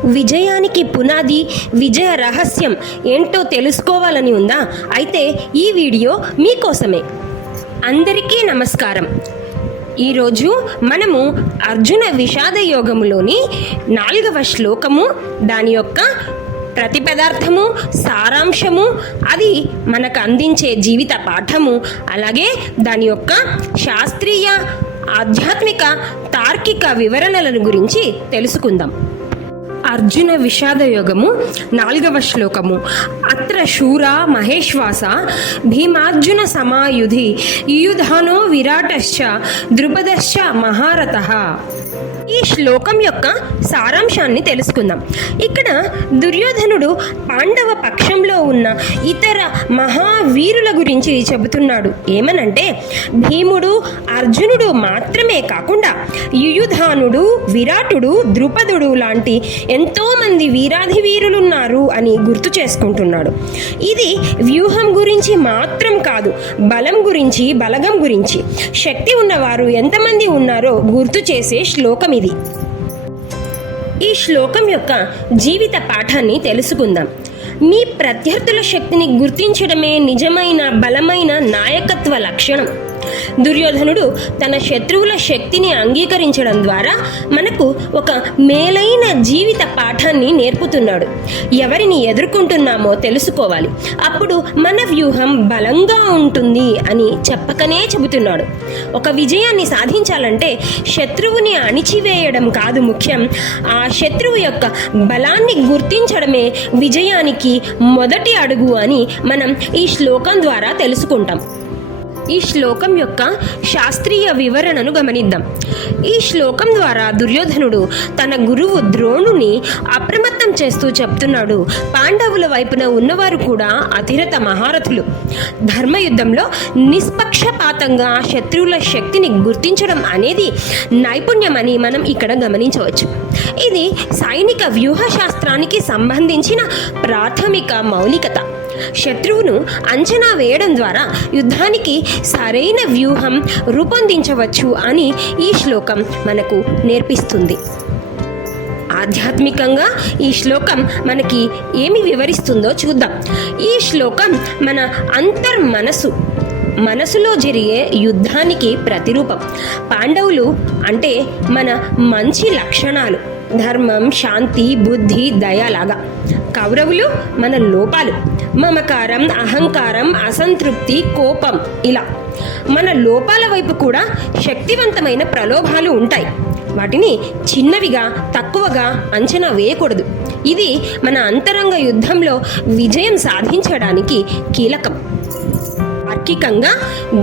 విజయానికి పునాది విజయ రహస్యం ఏంటో తెలుసుకోవాలని ఉందా? అయితే ఈ వీడియో మీకోసమే అందరికీ నమస్కారం. ఈరోజు మనము అర్జున విషాద యోగములోని నాలుగవ శ్లోకము దాని యొక్క ప్రతిపదార్థము సారాంశము అది మనకు అందించే జీవిత పాఠము అలాగే దాని యొక్క శాస్త్రీయ ఆధ్యాత్మిక తార్కిక వివరణలను గురించి తెలుసుకుందాం. అర్జున విషాద యోగము నాలుగవ శ్లోకము. అత్ర శూర మహేశ్వాస భీమార్జున సమాయుధి యుయుధానో విరాటశ్చ ద్రుపదశ్చ మహారథ. ఈ శ్లోకం యొక్క సారాంశాన్ని తెలుసుకుందాం. ఇక్కడ దుర్యోధనుడు పాండవ పక్షంలో ఉన్న ఇతర మహావీరుల గురించి చెబుతున్నాడు. ఏమనంటే భీముడు అర్జునుడు మాత్రమే కాకుండా యుయుధానుడు విరాటుడు ద్రుపదుడు లాంటి ఎంతోమంది వీరాధి వీరులున్నారు అని గుర్తు చేసుకుంటున్నాడు. ఇది వ్యూహం గురించి మాత్రం కాదు బలం గురించి బలగం గురించి. శక్తి ఉన్నవారు ఎంతమంది ఉన్నారో గుర్తు చేసే శ్లోకం ఇది ఈ శ్లోకం యొక్క జీవిత పాఠాన్ని తెలుసుకుందాం. మీ ప్రత్యర్థుల శక్తిని గుర్తించడమే నిజమైన బలమైన నాయకత్వ లక్షణం. దుర్యోధనుడు తన శత్రువుల శక్తిని అంగీకరించడం ద్వారా మనకు ఒక మేలైన జీవిత పాఠాన్ని నేర్పుతున్నాడు. ఎవరిని ఎదుర్కొంటున్నామో తెలుసుకోవాలి. అప్పుడు మన వ్యూహం బలంగా ఉంటుంది అని చెప్పకనే చెబుతున్నాడు. ఒక విజయాన్ని సాధించాలంటే శత్రువుని అణిచివేయడం కాదు ముఖ్యం. ఆ శత్రువు యొక్క బలాన్ని గుర్తించడమే విజయానికి మొదటి అడుగు అని మనం ఈ శ్లోకం ద్వారా తెలుసుకుంటాం. ఈ శ్లోకం యొక్క శాస్త్రీయ వివరణను గమనిద్దాం. ఈ శ్లోకం ద్వారా దుర్యోధనుడు తన గురువు ద్రోణుని అప్రమత్తం చేస్తూ చెప్తున్నాడు. పాండవుల వైపున ఉన్నవారు కూడా అతిరత మహారథులు. ధర్మయుద్ధంలో నిష్పక్షపాతంగా శత్రువుల శక్తిని గుర్తించడం అనేది నైపుణ్యమని మనం ఇక్కడ గమనించవచ్చు. ఇది సైనిక వ్యూహ శాస్త్రానికి సంబంధించిన ప్రాథమిక మౌలికత. శత్రువును అంచనా వేయడం ద్వారా యుద్ధానికి సరైన వ్యూహం రూపొందించవచ్చు అని ఈ శ్లోకం మనకు నేర్పిస్తుంది. ఆధ్యాత్మికంగా ఈ శ్లోకం మనకి ఏమి వివరిస్తుందో చూద్దాం. ఈ శ్లోకం మన అంతర్ మనసు మనసులో జరిగే యుద్ధానికి ప్రతిరూపం. పాండవులు అంటే మన మంచి లక్షణాలు ధర్మం శాంతి బుద్ధి దయలాగా కౌరవులు మన లోపాలు. మమకారం అహంకారం అసంతృప్తి కోపం ఇలా. మన లోపాల వైపు కూడా శక్తివంతమైన ప్రలోభాలు ఉంటాయి. వాటిని చిన్నవిగా తక్కువగా అంచనా వేయకూడదు. ఇది మన అంతరంగ యుద్ధంలో విజయం సాధించడానికి కీలకం. తార్కికంగా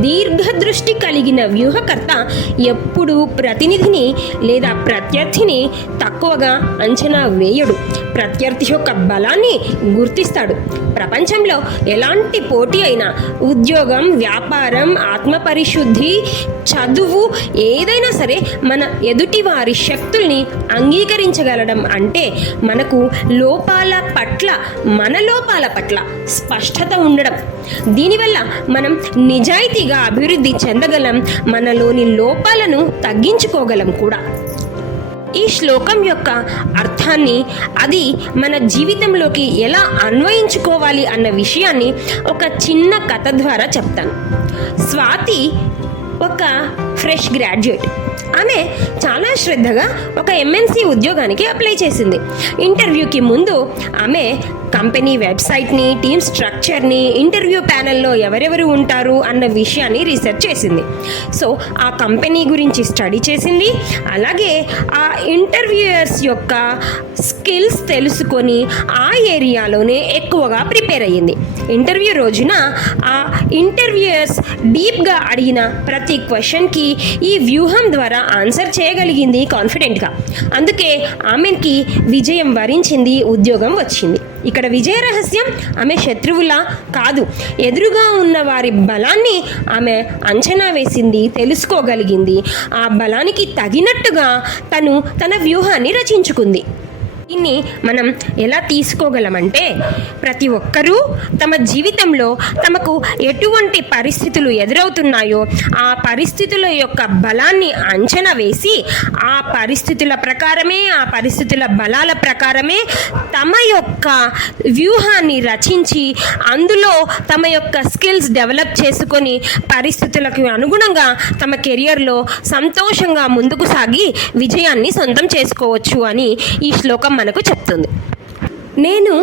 దీర్ఘదృష్టి కలిగిన వ్యూహకర్త ఎప్పుడూ ప్రతినిధిని లేదా ప్రత్యర్థిని తక్కువగా అంచనా వేయడు. ప్రత్యర్థి యొక్క బలాన్ని గుర్తిస్తాడు. ప్రపంచంలో ఎలాంటి పోటీ అయినా ఉద్యోగం వ్యాపారం ఆత్మపరిశుద్ధి చదువు ఏదైనా సరే మన ఎదుటి వారి శక్తుల్ని అంగీకరించగలడం అంటే మనకు లోపాల పట్ల మన లోపాల పట్ల స్పష్టత ఉండడం. దీనివల్ల మనం మనం నిజాయితీగా అభివృద్ధి చెందగలం మనలోని లోపాలను తగ్గించుకోగలం కూడా. ఈ శ్లోకం యొక్క అర్థాన్ని అది మన జీవితంలోకి ఎలా అన్వయించుకోవాలి అన్న విషయాన్ని ఒక చిన్న కథ ద్వారా చెప్తాను. స్వాతి ఒక ఫ్రెష్ గ్రాడ్యుయేట్. ఆమె చాలా శ్రద్ధగా ఒక ఎంఎన్సీ ఉద్యోగానికి అప్లై చేసింది. ఇంటర్వ్యూకి ముందు ఆమె కంపెనీ వెబ్సైట్ని టీమ్ స్ట్రక్చర్ని ఇంటర్వ్యూ ప్యానెల్లో ఎవరెవరు ఉంటారు అన్న విషయాన్ని రీసెర్చ్ చేసింది. సో ఆ కంపెనీ గురించి స్టడీ చేసింది. అలాగే ఆ ఇంటర్వ్యూయర్స్ యొక్క స్కిల్స్ తెలుసుకొని ఆ ఏరియాలోనే ఎక్కువగా ప్రిపేర్ అయ్యింది. ఇంటర్వ్యూ రోజున ఆ ఇంటర్వ్యూయర్స్ డీప్గా అడిగిన ప్రతి క్వశ్చన్కి ఈ వ్యూహం ద్వారా ఆన్సర్ చేయగలిగింది కాన్ఫిడెంట్గా. అందుకే ఆమెకి విజయం వరించింది ఉద్యోగం వచ్చింది. ఇక్కడ విజయ రహస్యం ఆమె శత్రువులా కాదు. ఎదురుగా ఉన్న వారి బలాన్ని ఆమె అంచనా వేసింది తెలుసుకోగలిగింది. ఆ బలానికి తగినట్టుగా తను తన వ్యూహాన్ని రచించుకుంది. దీన్ని మనం ఎలా తీసుకోగలమంటే ప్రతి ఒక్కరూ తమ జీవితంలో తమకు ఎటువంటి పరిస్థితులు ఎదురవుతున్నాయో ఆ పరిస్థితుల యొక్క బలాన్ని అంచనా వేసి ఆ పరిస్థితుల ప్రకారమే ఆ పరిస్థితుల బలాల ప్రకారమే తమ యొక్క వ్యూహాన్ని రచించి అందులో తమ యొక్క స్కిల్స్ డెవలప్ చేసుకొని పరిస్థితులకు అనుగుణంగా తమ కెరియర్లో సంతోషంగా ముందుకు సాగి విజయాన్ని సొంతం చేసుకోవచ్చు అని ఈ శ్లోకం మనకు చెప్తుంది. నేను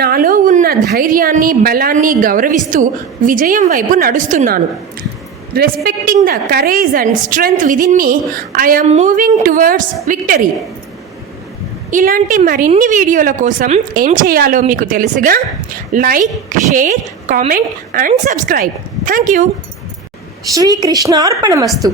నాలో ఉన్న ధైర్యాన్ని బలాన్ని గౌరవిస్తూ విజయం వైపు నడుస్తున్నాను. Respecting the courage and strength within me I'm moving towards victory ఇలాంటి మరిన్ని వీడియోల కోసం ఏం చేయాలో మీకు తెలుసుగా? Like share comment and subscribe thank you శ్రీకృష్ణార్పణమస్తు